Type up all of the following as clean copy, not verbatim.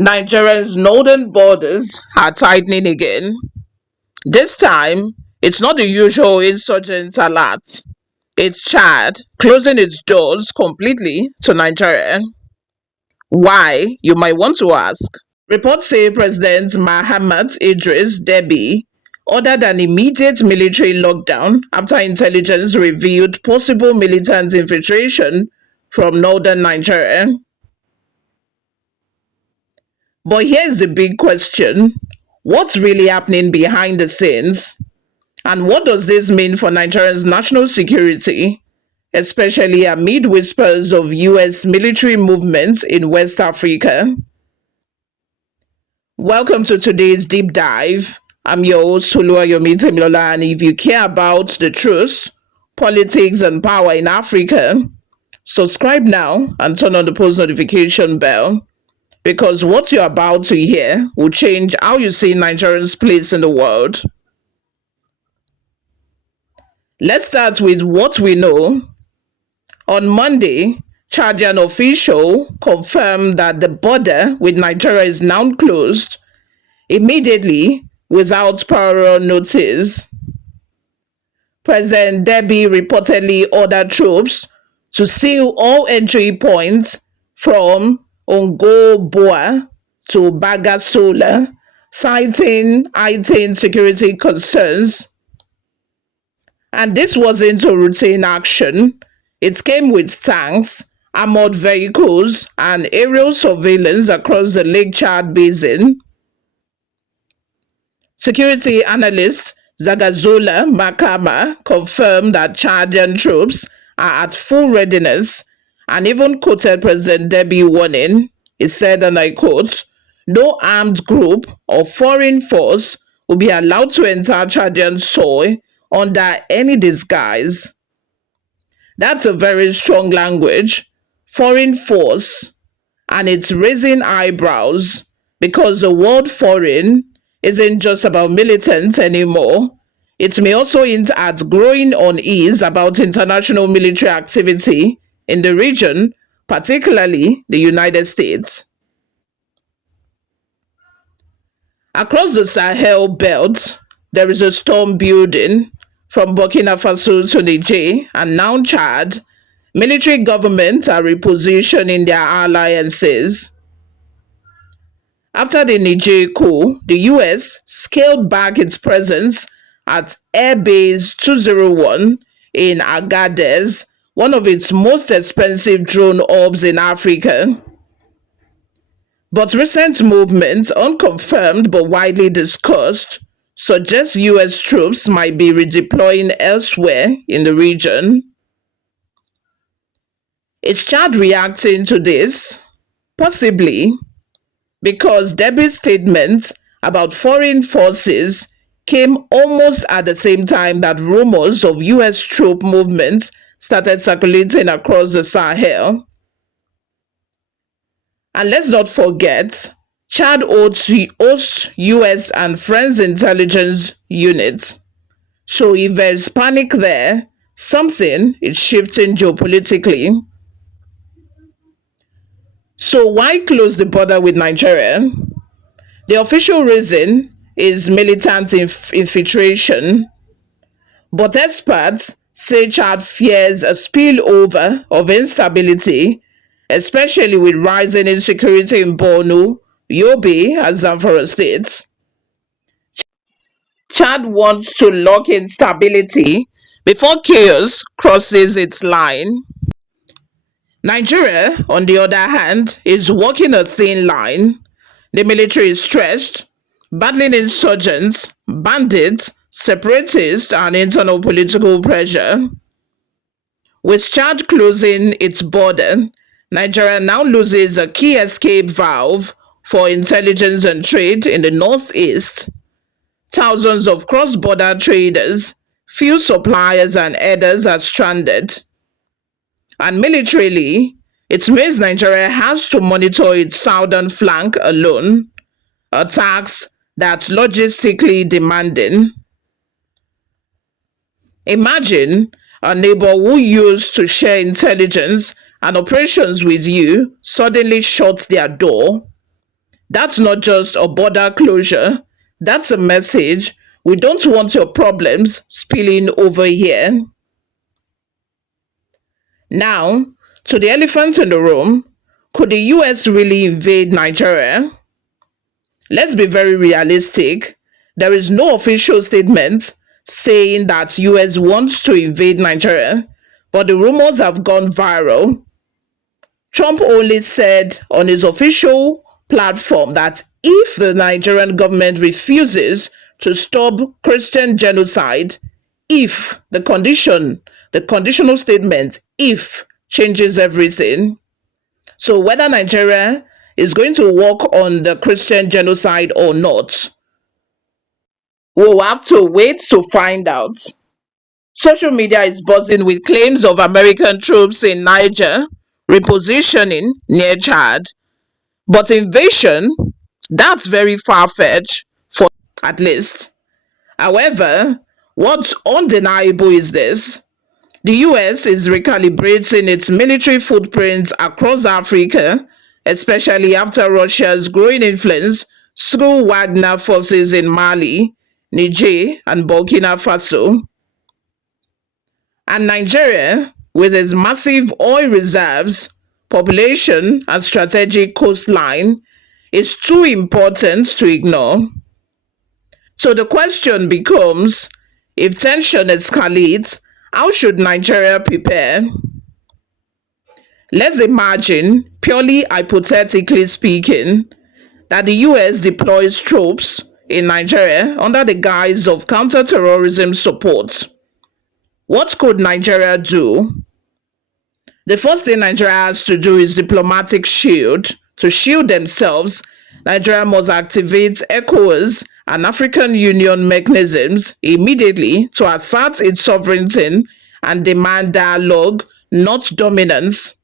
Nigeria's northern borders are tightening again. This time, it's not the usual insurgent alert. It's Chad closing its doors completely to Nigeria. Why, you might want to ask. Reports say President Mahamat Idriss Déby ordered an immediate military lockdown after intelligence revealed possible militant infiltration from northern Nigeria. But here's the big question: what's really happening behind the scenes? And what does this mean for Nigeria's national security, especially amid whispers of US military movements in West Africa? Welcome to today's deep dive. I'm your host, Oluwayomi Temilola, and if you care about the truth, politics, and power in Africa, subscribe now and turn on the post notification bell, because what you're about to hear will change how you see Nigerians' place in the world. Let's start with what we know. On Monday, Chadian official confirmed that the border with Nigeria is now closed immediately without prior notice. President Déby reportedly ordered troops to seal all entry points from Ongoboa to Bagasola, citing heightened security concerns. And this wasn't a routine action. It came with tanks, armoured vehicles, and aerial surveillance across the Lake Chad Basin. Security analyst Zagazola Makama confirmed that Chadian troops are at full readiness and even quoted President Déby warning. He said, and I quote, "No armed group or foreign force will be allowed to enter Chadian soil under any disguise." That's a very strong language. Foreign force. And it's raising eyebrows because the word foreign isn't just about militants anymore. It may also hint at growing unease about international military activity in the region, particularly the United States. Across the Sahel belt, there is a storm building. From Burkina Faso to Niger and now Chad, military governments are repositioning their alliances. After the Niger coup, the US scaled back its presence at Air Base 201 in Agadez, one of its most expensive drone hubs in Africa. But recent movements, unconfirmed but widely discussed, suggests US troops might be redeploying elsewhere in the region. Is Chad reacting to this? Possibly, because Déby's statement about foreign forces came almost at the same time that rumors of US troop movements started circulating across the Sahel. And let's not forget, Chad hosts US and French intelligence units. So if there's panic there, something is shifting geopolitically. So why close the border with Nigeria? The official reason is militant infiltration. But experts say Chad fears a spillover of instability, especially with rising insecurity in Borno, Yobe, and Zamfara states. Chad wants to lock in stability before chaos crosses its line. Nigeria, on the other hand, is walking a thin line. The military is stretched, battling insurgents, bandits, separatists, and internal political pressure. With Chad closing its border, Nigeria now loses a key escape valve for intelligence and trade in the northeast. Thousands of cross-border traders, few suppliers and herders are stranded. And militarily, it means Nigeria has to monitor its southern flank alone, a task that's logistically demanding. Imagine a neighbor who used to share intelligence and operations with you suddenly shuts their door. That's not just a border closure, that's a message. We don't want your problems spilling over here. Now, to the elephant in the room, could the US really invade Nigeria? Let's be very realistic. There is no official statement saying that US wants to invade Nigeria, but the rumors have gone viral. Trump only said on his official platform that if the Nigerian government refuses to stop Christian genocide, if the conditional statement, if changes everything. So whether Nigeria is going to work on the Christian genocide or not, we'll have to wait to find out. Social media is buzzing with claims of American troops in Niger repositioning near Chad. But invasion, that's very far-fetched for at least. However, what's undeniable is this. The US is recalibrating its military footprint across Africa, especially after Russia's growing influence through Wagner forces in Mali, Niger, and Burkina Faso. And Nigeria, with its massive oil reserves, population, and strategic coastline, is too important to ignore. So the question becomes, if tension escalates, how should Nigeria prepare? Let's imagine, purely hypothetically speaking, that the US deploys troops in Nigeria under the guise of counter-terrorism support. What could Nigeria do? The first thing Nigeria has to do is diplomatic shield. To shield themselves, Nigeria must activate ECOWAS and African Union mechanisms immediately to assert its sovereignty and demand dialogue, not dominance.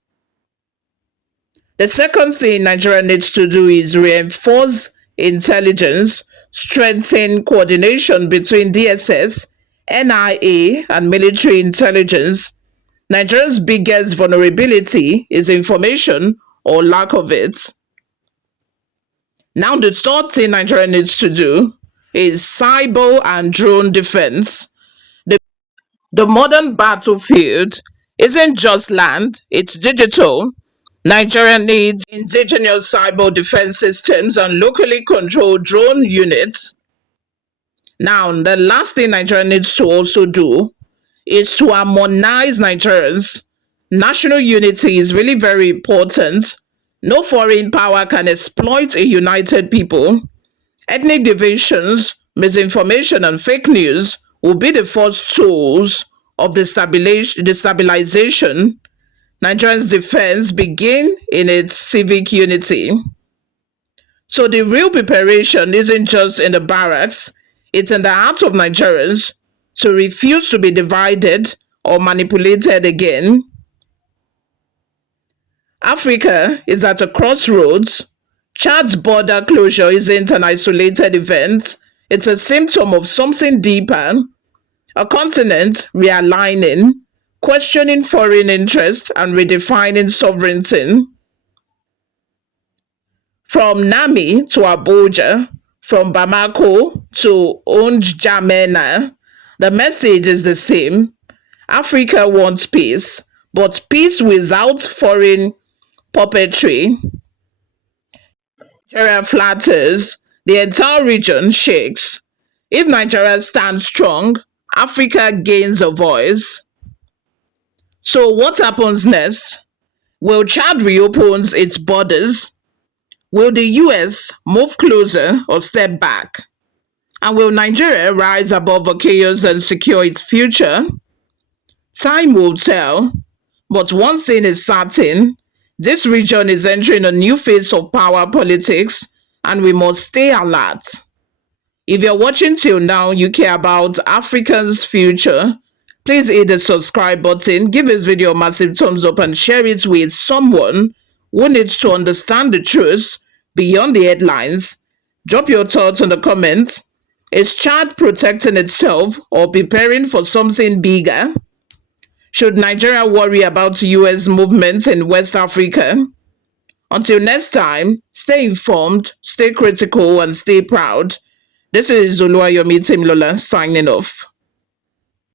The second thing Nigeria needs to do is reinforce intelligence, strengthen coordination between DSS, NIA, and military intelligence. Nigeria's biggest vulnerability is information or lack of it. Now, the third thing Nigeria needs to do is cyber and drone defense. The modern battlefield isn't just land, it's digital. Nigeria needs indigenous cyber defense systems and locally controlled drone units. Now, the last thing Nigeria needs to also do is to harmonize Nigerians. National unity is really very important. No foreign power can exploit a united people. Ethnic divisions, misinformation, and fake news will be the first tools of destabilization. Nigerians' defense begin in its civic unity. So the real preparation isn't just in the barracks, it's in the hearts of Nigerians to refuse to be divided or manipulated again. Africa is at a crossroads. Chad's border closure isn't an isolated event. It's a symptom of something deeper. A continent realigning, questioning foreign interest, and redefining sovereignty. From Niamey to Abuja, from Bamako to N'Djamena, the message is the same. Africa wants peace, but peace without foreign puppetry. Nigeria flatters, the entire region shakes. If Nigeria stands strong, Africa gains a voice. So what happens next? Will Chad reopen its borders? Will the US move closer or step back? And will Nigeria rise above the chaos and secure its future? Time will tell. But one thing is certain, this region is entering a new phase of power politics, and we must stay alert. If you're watching till now, you care about Africa's future, please hit the subscribe button, give this video a massive thumbs up, and share it with someone who needs to understand the truth beyond the headlines. Drop your thoughts in the comments. Is Chad protecting itself or preparing for something bigger? Should Nigeria worry about US movements in West Africa? Until next time, stay informed, stay critical, and stay proud. This is Oluwayomi Timlola signing off.